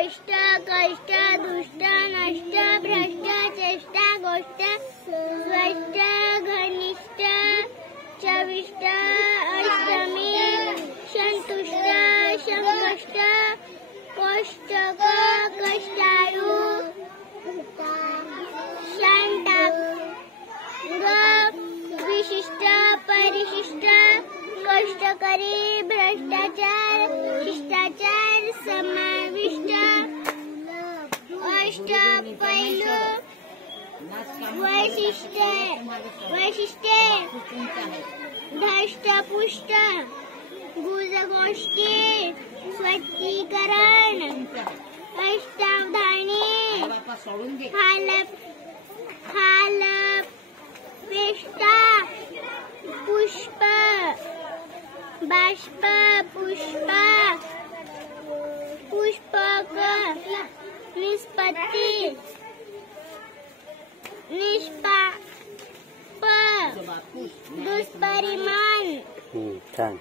अष्ट कष्ट दुष्ट नष्ट भ्रष्ट चेष्टा गोष्ट स्पष्ट घनिष्ठ चविष्ट अष्टमी संतुष्ट संकष्ट कोष्टक कष्टाळू शांताक विशिष्ट परिशिष्ट कष्टकरी भ्रष्टाचार शिष्टाचार समाविष्ट अष्टपैलू वैशिष्ट्ये धष्टपुष्ट गुजगोष्ठी स्वच्छीकरण अष्टावधानी हालपेष्टा पुष्प बाष्प पुष्प पुष्पक निष्पत्ती निष्पाप दुष्परिमाण छान.